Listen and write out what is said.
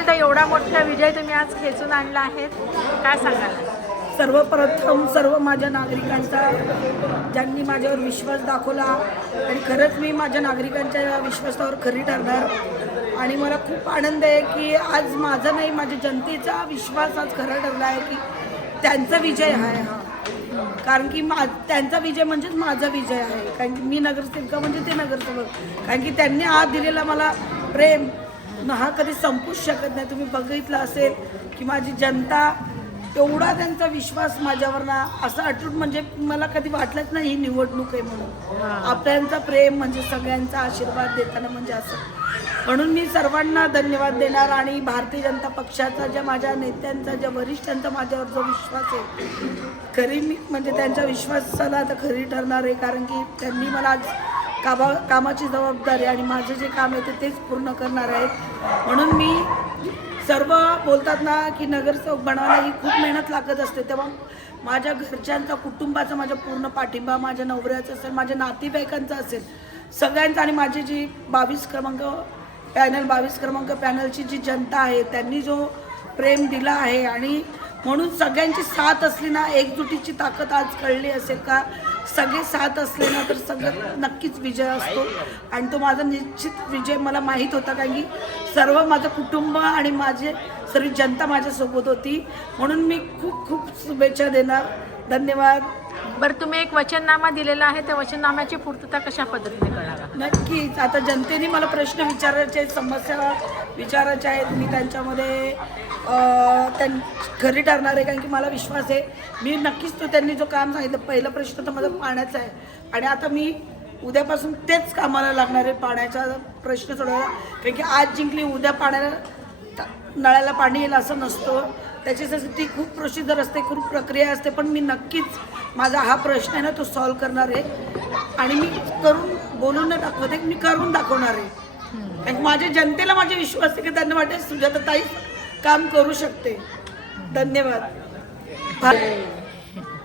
सांगाल तर एवढा मोठा विजय तुम्ही आज खेचून आणला आहे, काय सांगाल? सर्वप्रथम सर्व माझ्या नागरिकांचा, ज्यांनी माझ्यावर विश्वास दाखवला आणि खरंच मी माझ्या नागरिकांच्या विश्वासावर खरी ठरणार आणि मला खूप आनंद आहे की आज माझा नाही, माझ्या जनतेचा विश्वास आज खरा ठरला आहे की त्यांचा विजय आहे हा. कारण की त्यांचा विजय म्हणजेच माझा विजय आहे. कारण की मी नगरसेविका म्हणजे ते नगरसेवक. कारण की त्यांनी आज दिलेला मला प्रेम हा कधी संपूच शकत नाही. तुम्ही बघितलं असेल की माझी जनता एवढा त्यांचा विश्वास माझ्यावर ना असं अटूट म्हणजे मला कधी वाटलंच नाही ही निवडणूक आहे म्हणून. आपल्यांचा प्रेम म्हणजे सगळ्यांचा आशीर्वाद देताना म्हणजे असं. म्हणून मी सर्वांना धन्यवाद देणार आणि भारतीय जनता पक्षाचा, ज्या माझ्या नेत्यांचा, ज्या वरिष्ठांचा माझ्यावर जो विश्वास आहे खरी मी म्हणजे त्यांच्या विश्वासाला आता खरी ठरणार आहे. कारण की त्यांनी मला आज कामाची जबाबदारी आणि माझं जे काम आहे तेच पूर्ण करणार आहेत. म्हणून मी सर्व बोलतात ना की नगरसेवक बनवायला ही खूप मेहनत लागत असते, तेव्हा माझ्या घरच्यांचा, कुटुंबाचा माझा पूर्ण पाठिंबा, माझ्या नवऱ्याचा असेल, माझ्या नातेवाईकांचा असेल, सगळ्यांचा आणि माझी जी 22 क्रमांक पॅनलची जी जनता आहे त्यांनी जो प्रेम दिला आहे आणि म्हणून सगळ्यांची साथ असली ना, एकजुटीची ताकद आज कळली असेल का सगळे साथ असले ना तर सगळं नक्कीच विजय असतो. आणि तो माझा निश्चित विजय मला माहीत होता, कारण की सर्व माझं कुटुंब आणि माझे सर्व जनता माझ्यासोबत होती. म्हणून मी खूप खूप शुभेच्छा देणार. धन्यवाद. बरं, तुम्ही एक वचननामा दिलेला आहे, त्या वचननाम्याची पूर्तता कशा पद्धतीने करणार? नक्कीच. आता जनतेने मला प्रश्न विचारायचे आहेत, समस्या विचारायच्या आहेत, मी त्यांच्यामध्ये खरी ठरणार आहे. कारण की मला विश्वास आहे मी नक्कीच त्यांनी जो काम सांगितलं, पहिला प्रश्न तर माझा पाण्याचा आहे आणि आता मी उद्यापासून तेच कामाला लागणार आहे, पाण्याचा प्रश्न सोडवायला. कारण की आज जिंकली उद्या पाण्याला नळाला पाणी येईल असं नसतं. त्याच्यासाठी खूप प्रोसिजर असते, खूप प्रक्रिया असते, पण मी नक्कीच माझा हा प्रश्न आहे ना तो सॉल्व करणार आहे आणि मी करून बोलून न दाखवते, मी करून दाखवणार आहे. कारण माझ्या जनतेला माझा विश्वास आहे की त्यांना वाटेल सुजाताताई काम करू शकते. धन्यवाद.